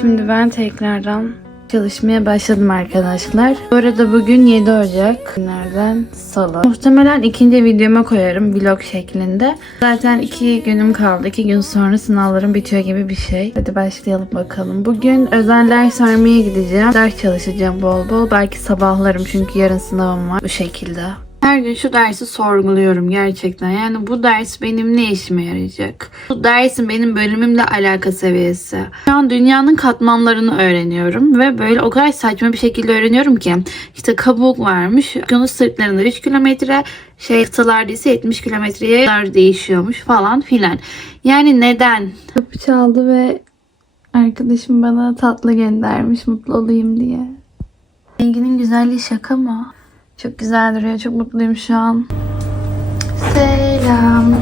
Şimdi ben tekrardan çalışmaya başladım arkadaşlar. Bu arada bugün 7 Ocak günlerden salı. Muhtemelen ikinci videoma koyarım vlog şeklinde. Zaten 2 günüm kaldı. 2 gün sonra sınavlarım bitiyor gibi bir şey. Hadi başlayalım bakalım. Bugün özel ders vermeye gideceğim. Ders çalışacağım bol bol. Belki sabahlarım çünkü yarın sınavım var. Bu şekilde. Her gün şu dersi sorguluyorum gerçekten. Yani bu ders benim ne işime yarayacak? Bu dersin benim bölümümle alaka seviyesi. Şu an dünyanın katmanlarını öğreniyorum ve böyle o kadar saçma bir şekilde öğreniyorum ki. İşte kabuk varmış. Okyanus sırtlarında 3 kilometre, şey kıtalarda ise 70 kilometreye kadar değişiyormuş falan filan. Yani neden? Kapı çaldı ve arkadaşım bana tatlı göndermiş mutlu olayım diye. Renginin güzelliği şaka mı? Çok güzel duruyor. Çok mutluyum şu an. Selam.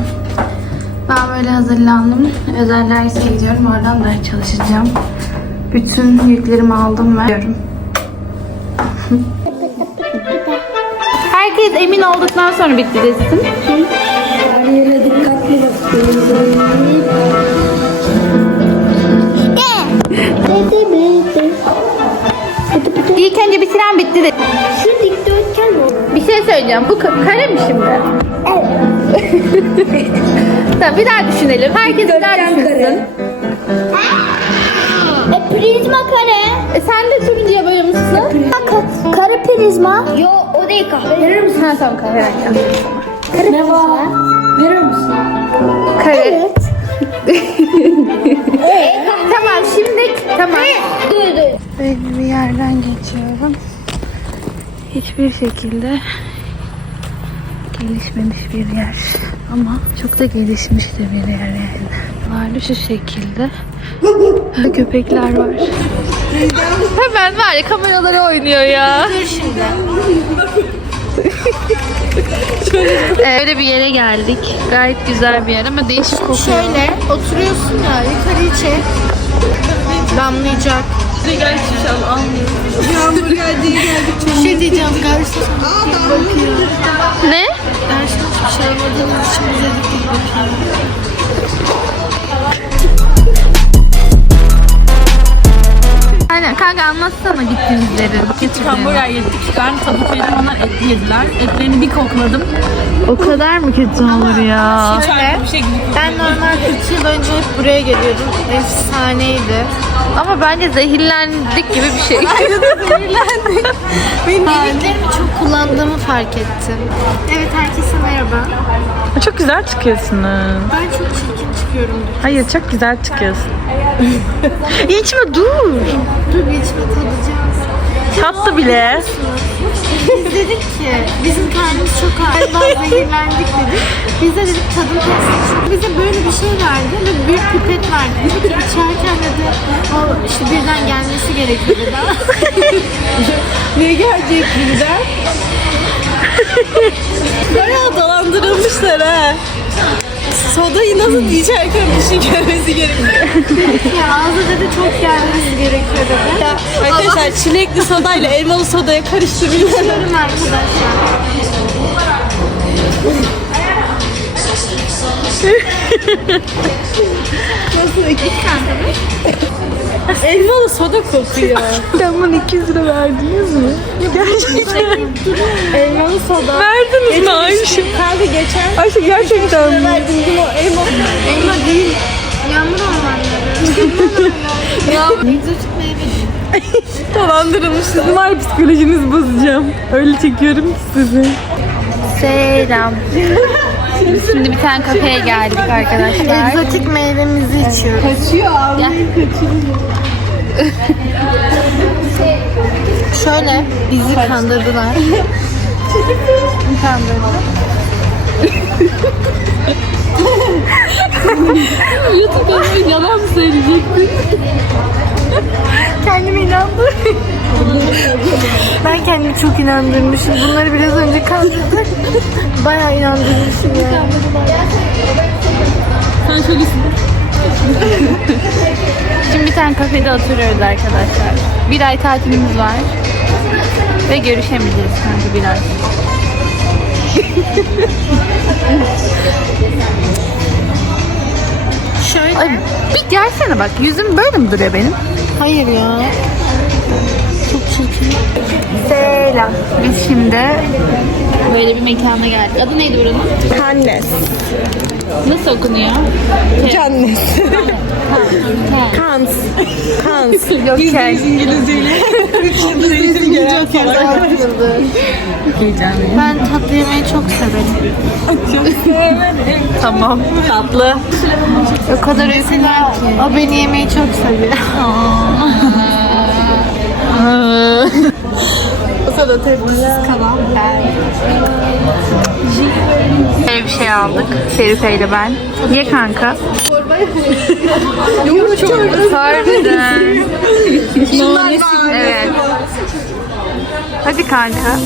Ben böyle hazırlandım. Özel derse gidiyorum. Oradan ders çalışacağım. Bütün yüklerimi aldım ve gidiyorum. Herkes emin olduktan sonra bitti desin. İlk önce bitiren bitti de. Şu dikdörtgen mi? Bir şey söyleyeceğim. Bu ka- kare mi şimdi? tamam bir daha düşünelim. Herkes bir daha düşünsün. E prizma kare. E, sen de turuncuya boyamışsın. Ka- kare prizma. Yo o değil kahve. Verir misin? Ha tamam kare. Kare var? Verir misin? Kare. Tamam şimdi tamam. Dur dur. Bir yerden geçiyorum. Hiçbir şekilde gelişmemiş bir yer. Ama çok da gelişmiş de bir yer yani. Vardı şu şekilde. Köpekler var. Hemen var ya kameralara oynuyor ya. Dur şimdi. Ee, Öyle bir yere geldik. Gayet güzel bir yer ama değişik kokuyor. Şöyle oturuyorsun ya yukarıyı çek. Damlayacak. Yağmur geldi geldik. Bir şey diyeceğim garson bakıyor. Ne? Dersin hiçbir şey almadığımız için bize dik bakıyor. Aynen kanka anlatsana gittiğimiz yeri. Hamburger yedik. Ben tavuk yedim, onlar etli yediler. Etlerini bir kokladım. O kadar mı kötü olur ya? Bir şey gibi. Ben normalde 2 yıl önce hep buraya geliyordum. Efsaneydi. Ama bence zehirlendik gibi bir şey. Benim yemeklerimi çok kullandığımı fark ettim. Evet herkese merhaba. Çok güzel çıkıyorsunuz. Ben çok çirkin çıkıyorum. Hayır, çok güzel çıkıyorsun. İçme dur. Dur bir içme tadacağız. Tattı bile. Biz dedik ki bizim karnımız çok ağrı, daha zehirlendik dedik. Biz de dedik tadım testi. Bize böyle bir şey verdi ve büyük pipet verdi. Dedi ki içerken dedi o işte birden gelmesi gerekiyor dedi. ne gelecek birden? Bayağı dolandırılmışlar ha. Sodayı nasıl içerken bir şey gelmesi gerekiyor? ya ağzı dedi çok gelmesi gerekiyor dedi. Arkadaşlar çilekli sodayla elmalı sodaya karıştırıyorum. İçiyorum arkadaşlar. Nasıl iki Elmalı soda kokuyor. Sen bana 200 lira verdiniz mi? Gerçekten. Elmalı soda. Verdiniz mi Ayşe? Kanka geçen Ayşe gerçekten mi? verdim elma. Elma değil. Yağmur ormanları. Ya. Egzotik meyve. Dolandırılmış. Sizin var psikolojinizi bozacağım. Öyle çekiyorum ki sizi. Selam. Şimdi bir tane kafeye geldik arkadaşlar. Egzotik meyvemizi içiyoruz. Kaçıyor ağlayıp kaçıyor. Şöyle bizi kandırdılar. Kandırdılar. YouTube'da yalan mı söyleyecektin? Kendime inandım. ben kendimi çok inandırmışım. Bunları biraz önce kandırdık. Bayağı inandırmışım yani. Sen şöylesin. Şimdi bir tane kafede oturuyoruz arkadaşlar. Bir ay tatilimiz var. Ve görüşemeyeceğiz kanka biraz. Şöyle. Ay, bir gelsene bak yüzüm böyle mi duruyor benim? Hayır ya. Çok çirkin. Selam. Biz şimdi böyle bir mekana geldik. Adı neydi buranın? Cannes. Nasıl okunuyor? Cannes. Kans. Kans. Yok. İngilizceyle. Üç yıldır falan. Ben tatlı yemeyi çok severim. Tamam. Tatlı. O kadar var ki. O beni yemeyi çok seviyor. Olsa da tepkisiz kalan ben. Böyle bir şey aldık. Şerife ile ben. Ye kanka. Yumuşak. Harbiden. Evet. Hadi kanka.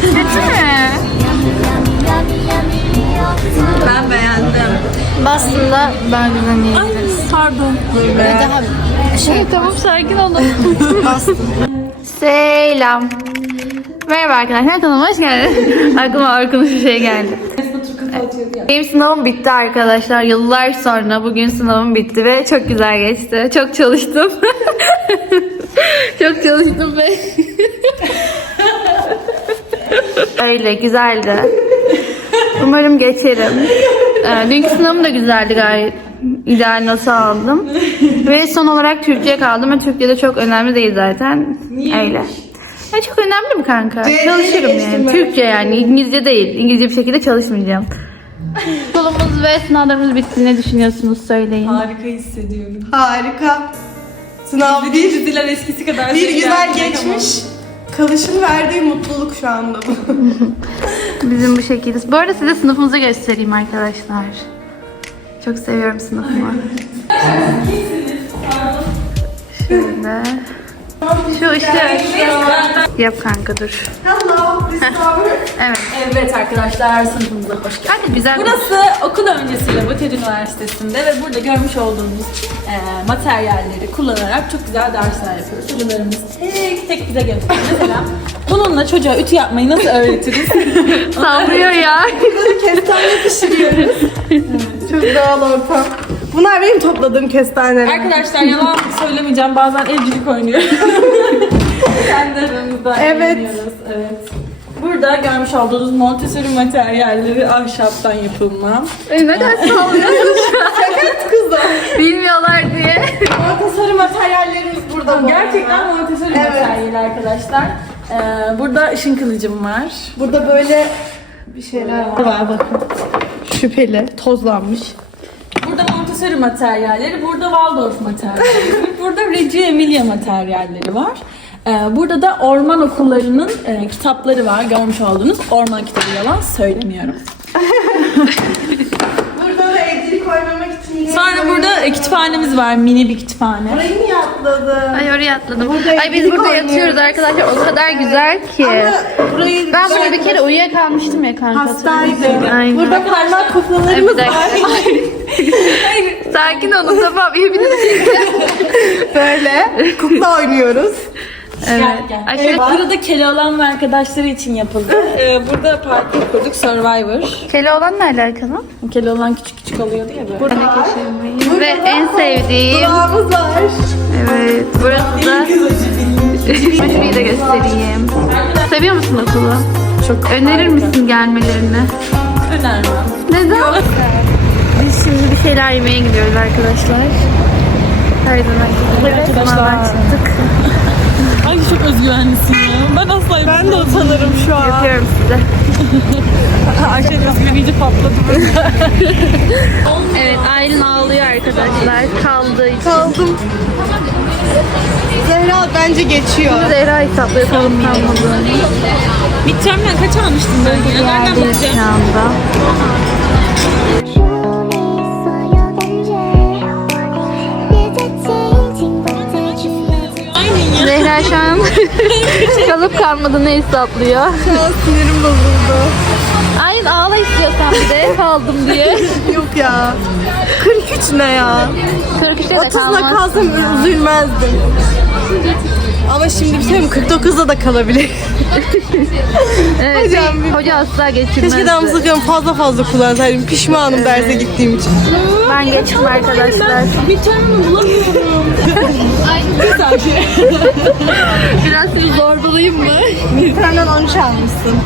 Kötü mü? Ben beğendim. Boston'da Burger'dan yiyebiliriz. Pardon. Böyle daha şey Tamam sakin olun. Selam. Merhaba arkadaşlar kanalıma hoş geldiniz. Aklıma Orkun'un bir şey geldi. Benim sınavım bitti arkadaşlar. Yıllar sonra bugün sınavım bitti ve çok güzel geçti. Çok çalıştım. çok çalıştım ve öyle güzeldi. Umarım geçerim. Ee, dünkü sınavım da güzeldi gayet. İdeal nasıl aldım. Ve son olarak Türkçe kaldım. Ve Türkçe de çok önemli değil zaten. Öyle. Ya çok önemli mi kanka? Çalışırım yani. Türkçe yani. İngilizce değil. İngilizce bir şekilde çalışmayacağım. Okulumuz ve sınavlarımız bitti. Ne düşünüyorsunuz söyleyin. Harika hissediyorum. Harika. Sınav bir, Diziler eskisi kadar bir güzel geçmiş. Kalışın verdiği mutluluk şu anda bu. Bizim bu şekilde. Bu arada size sınıfımızı göstereyim arkadaşlar. Çok seviyorum sınıfımı. Şöyle. Şu ışığı. Yap kanka dur. Hello, this. Evet. Evet arkadaşlar sınıfımıza hoş geldiniz. Hadi güzel. Burası okul öncesi Laboratüel Üniversitesi'nde ve burada görmüş olduğunuz e, materyalleri kullanarak çok güzel dersler yapıyoruz. Hocalarımız tek tek bize gösteriyor. Mesela bununla çocuğa ütü yapmayı nasıl öğretiriz? Sallıyor ya. Kestane pişiriyoruz. Çok doğal ortam. Bunlar benim topladığım kestaneler. Arkadaşlar yalan söylemeyeceğim bazen evcilik oynuyoruz. Kendi aramızda Evet. eğleniyoruz. Evet. Burada görmüş olduğunuz Montessori materyalleri ahşaptan yapılma. Ay, ne kadar sallıyorsun şu an. Bilmiyorlar diye. Montessori materyallerimiz burada bu Gerçekten arada. Montessori Evet. materyali arkadaşlar. Ee, burada ışın kılıcım var. Burada böyle bir şeyler var. Var bakın. Şüpheli, tozlanmış. Montessori materyalleri, burada Waldorf materyalleri, burada Reggio Emilia materyalleri var. Ee, burada da orman okullarının e, kitapları var. Görmüş olduğunuz orman kitabı yalan söylemiyorum. Burada da evcilik oynamak için yine... Sonra burada kütüphanemiz var. Mini bir kütüphane. Burayı niye atladın? Ay oraya atladım. Burada Ay biz burada oynuyoruz. yatıyoruz arkadaşlar. O kadar güzel ki. Ama burayı... Ben burada bir kere uyuyakalmıştım ya kanka. Hastaydı. Aynen. Burada parmak Ay, kuklalarımız bir var. Sakin olun tamam. Hepiniz Böyle kukla oynuyoruz. Evet. Gel, gel. Ay, Evet, burada Keloğlan ve arkadaşları için yapıldı. Ee, burada parkur kurduk Survivor. Keloğlan'la alakalı. Keloğlan küçük küçük oluyordu ya böyle. Ve en sevdiğim. Kulağımız var. Evet. Burası da. Şurayı da göstereyim. Seviyor musun okulu? Çok Önerir misin gelmelerini? önermem. Neden? Biz şimdi bir şeyler yemeye gidiyoruz arkadaşlar. Her zaman gibi. Arkadaşlar. Çıktık. Ay çok özgüvenlisin ya. Ben asla Ben de utanırım şu an. Yapıyorum size. Ayşe'nin özgüveni iyice patladı burada. Evet Aylin ağlıyor arkadaşlar. Kaldığı için. Kaldım. Zehra bence geçiyor. Zehra hesaplıyor kalıp kalmadığını. Midterm'den kaç almıştım ben? Nereden Geldi şu bakacağım? anda. Şu an kalıp kalmadığını hesaplıyor. Şu an sinirim bozuldu. Aylin ağla istiyorsan bir de kaldım diye. Yok ya. 43 ne ya? 43'te de 30'la kalmaz. kalsam üzülmezdim. Ama şimdi bir şey mi? 49'da da kalabilir. Evet, Hocam hoca asla geçirmez. Keşke damızlıklarımı fazla fazla kullansaydım. Pişmanım derse gittiğim için. Ben geçtim arkadaşlar. Bir tane bulamıyorum. Biraz seni zorbalayayım mı? Bir tane 13 almışsın.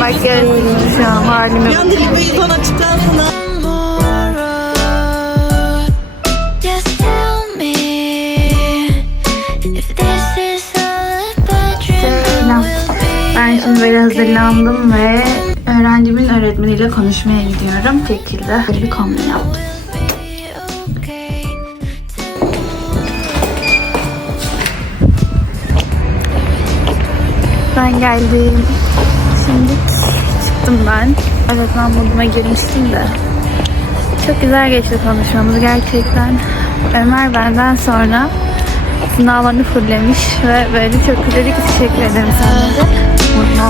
Bak görüyorum şu an halime. Yan dili ve son açıktan sana. Just tell me if this is all a bad dream. Selam. Ben şimdi böyle hazırlandım ve öğrencimin öğretmeniyle konuşmaya gidiyorum. Bu şekilde böyle bir kombin yaptım. Ben geldim. Şimdi çıktım ben. Öğretmen moduma girmiştim de. Çok güzel geçti konuşmamız gerçekten. Ömer benden sonra sınavlarını fullemiş ve böyle çok güzel ki teşekkür ederim sana da. Mutlu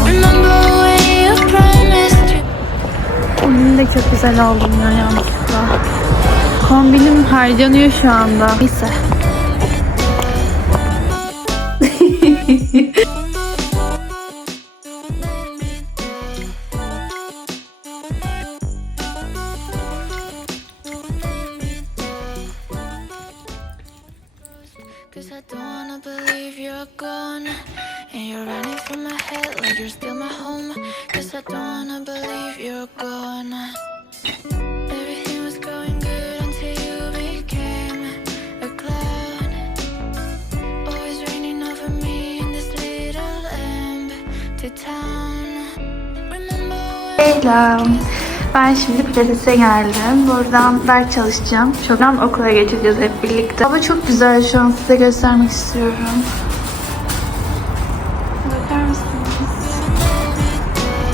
Kombin de çok güzel oldum ya yanlışlıkla. Kombinim harcanıyor şu anda. Neyse. wanna you're gone And you're running through my head like you're still my home. Cause I don't wanna believe you're gone. Everything was going good until you became a cloud Always raining over me in this little empty town. Remember when Selam. Ben şimdi pilatese geldim. Buradan ders çalışacağım. Şuradan okula geçeceğiz hep birlikte. Hava çok güzel şu an size göstermek istiyorum. Bakar mısınız?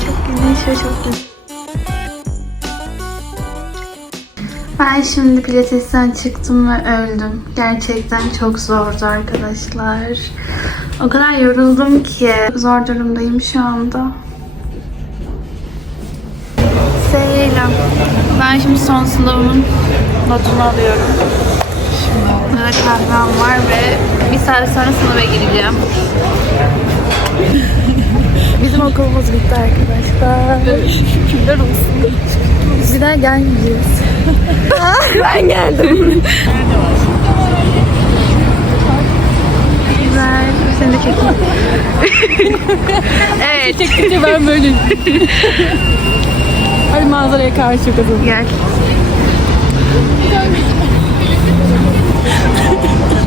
Çok güneş ve çok güzel. Ben şimdi pilatesten çıktım ve öldüm. Gerçekten çok zordu arkadaşlar. O kadar yoruldum ki. Zor durumdayım şu anda. Selam. Ben şimdi son sınavımın notunu alıyorum. Burada kahvem var ve bir saat sonra sınava gireceğim. Bizim okulumuz bitti arkadaşlar. Şükürler olsun. Bir daha gelmeyeceğiz. ben geldim. Güzel. Seni de çekeyim. evet. Çektikçe ben böyle. Hadi manzaraya karşı kızım. Gel.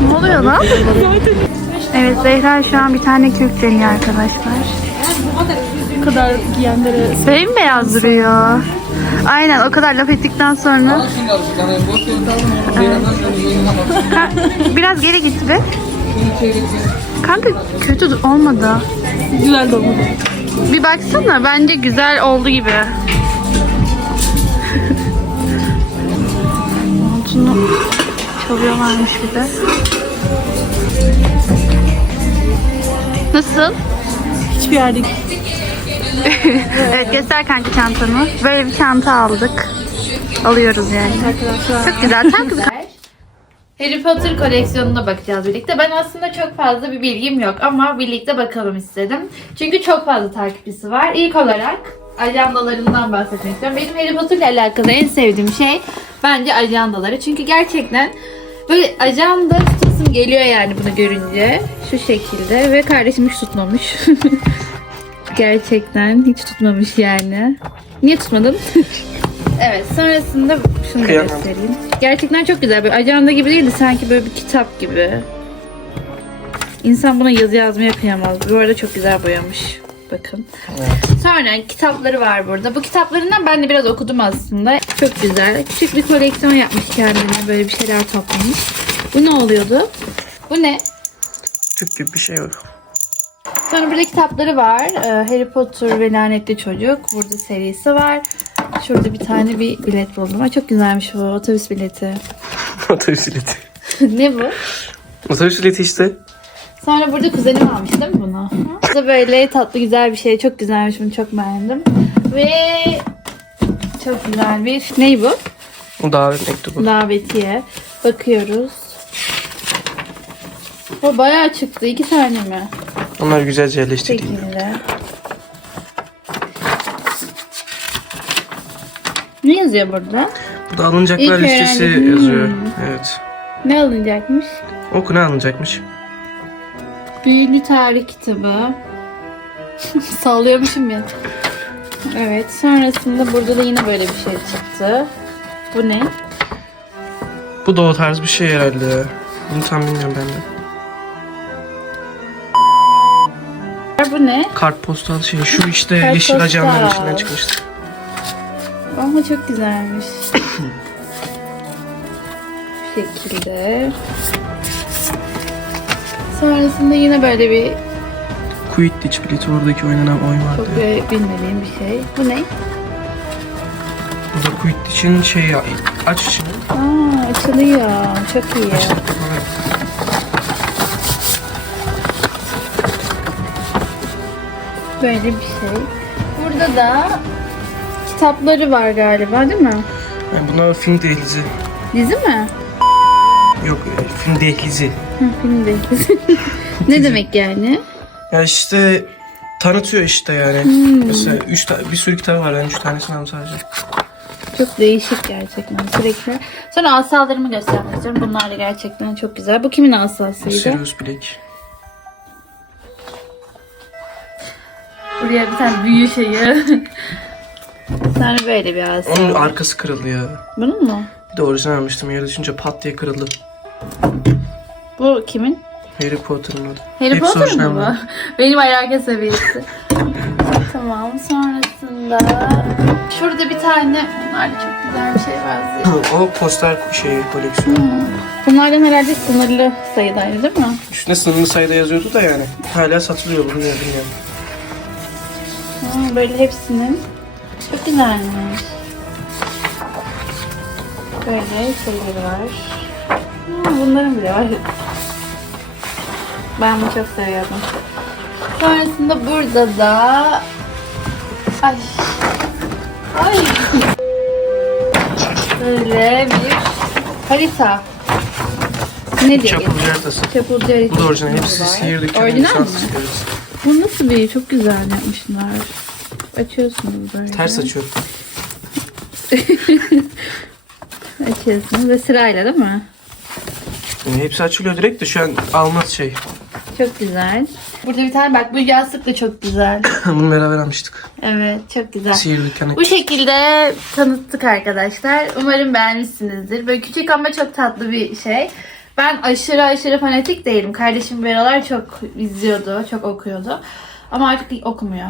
ne oluyor lan? Evet Zehra şu an bir tane kürk deniyor arkadaşlar. Bu kadar giyenlere Bembeyaz duruyor. Aynen o kadar laf ettikten sonra. Ha, Biraz geri git be. Kanka kötü olmadı. güzel de olmadı. Bir baksana bence güzel oldu gibi. Montunu çalıyorlarmış bir de. Nasıl? Hiçbir yerde Evet göster kanka çantanı. Böyle bir çanta aldık. Alıyoruz yani. Çok güzel. Tam kız Harry Potter koleksiyonuna bakacağız birlikte. Ben aslında çok fazla bir bilgim yok ama birlikte bakalım istedim. Çünkü çok fazla takipçisi var. İlk olarak ajandalarından bahsetmek istiyorum. Benim Harry Potter ile alakalı en sevdiğim şey bence ajandaları. Çünkü gerçekten böyle ajanda tutasım geliyor yani bunu görünce. Şu şekilde ve kardeşim hiç tutmamış. gerçekten hiç tutmamış yani. Niye tutmadın? Evet sonrasında şunu da göstereyim. Gerçekten çok güzel. Böyle ajanda gibi değil de sanki böyle bir kitap gibi. İnsan buna yazı yazmaya kıyamaz. Bu arada çok güzel boyamış. Bakın. Sonra kitapları var burada. Bu kitaplarından ben de biraz okudum aslında. Çok güzel. Küçük bir koleksiyon yapmış kendine. Böyle bir şeyler toplamış. Bu ne oluyordu? Bu ne? Tüp gibi bir şey yok. Sonra burada kitapları var. Ee, Harry Potter ve Lanetli Çocuk. Burada serisi var. Şurada bir tane bir bilet buldum. Ay çok güzelmiş bu otobüs bileti. Otobüs bileti. ne bu? Otobüs bileti işte. Sonra burada kuzenim almış değil mi bunu? Bu da böyle tatlı güzel bir şey. Çok güzelmiş bunu çok beğendim. Ve çok güzel bir... Ney bu? Davet mektubu. Davetiye. Bakıyoruz. O bayağı çıktı. iki tane mi? Onlar güzelce yerleştireyim. Şekilde. Ne yazıyor burada? Bu da alınacaklar İlk listesi öğrendim. yazıyor. Hmm. Evet. Ne alınacakmış? Oku ne alınacakmış? Büyülü tarih kitabı. Sallıyormuşum ya. Evet. Sonrasında burada da yine böyle bir şey çıktı. Bu ne? Bu da o tarz bir şey herhalde ya. Bunu tam bilmiyorum ben de. Bu ne? Kartpostal şey. Şu işte Kartpostal. yeşil ajanların içinden çıkmıştı. Ama çok güzelmiş. Bu şekilde. Sonrasında yine böyle bir Quidditch bileti oradaki oynanan oyun vardı. çok e, bilmediğim bir şey. Bu ne? Bu da Quidditch'in şey ya. Aç içini. Aa açılıyor. Çok iyi. Böyle bir şey. Burada da kitapları var galiba değil mi? Yani bunlar film dehlizi. Dizi mi? Yok e, film dehlizi. Film ne demek yani? Ya işte tanıtıyor işte yani. Hmm. Mesela üç ta- bir sürü kitap var. Ben üç tanesini aldım sadece. Çok değişik gerçekten sürekli. Sonra asalarımı göstermek istiyorum. Bunlar da gerçekten çok güzel. Bu kimin asasıydı? Sirius Black. Buraya bir tane büyü şeyi. Sonra böyle bir asa. Onun arkası kırıldı ya. Bunun mu? Bir de orijinal almıştım. Yere düşünce pat diye kırıldı. Bu kimin? Harry Potter'ın da. Harry Hepsi Potter mı bu? Benim alaka seviyesi. tamam. Sonrasında şurada bir tane bunlar da çok güzel bir şey var. o poster şeyi koleksiyonu. Bunlardan herhalde sınırlı sayıdaydı değil mi? Üstüne sınırlı sayıda yazıyordu da yani. Hala satılıyor bunu ne bilmiyorum. Ha, böyle hepsinin çok güzelmiş. Böyle şeyleri var. Ha, bunların bile var. Ben bunu çok seviyordum. Sonrasında burada da ay ay böyle bir harita. Ne diyor? Çapulcu haritası. Çapulcu haritası. Bu da orijinal. Hepsi var. sihir dükkanı. Orijinal mi? Bu nasıl bir çok güzel yapmışlar. Açıyorsunuz böyle. Ters açıyorum. Açıyorsunuz ve sırayla değil mi? Yani hepsi açılıyor direkt de şu an almaz şey. Çok güzel. Burada bir tane bak bu yastık da çok güzel. Bunu beraber almıştık. Evet çok güzel. Sihir dükkanı. Bu şekilde tanıttık arkadaşlar. Umarım beğenmişsinizdir. Böyle küçük ama çok tatlı bir şey. Ben aşırı aşırı fanatik değilim. Kardeşim bir aralar çok izliyordu, çok okuyordu. Ama artık okumuyor.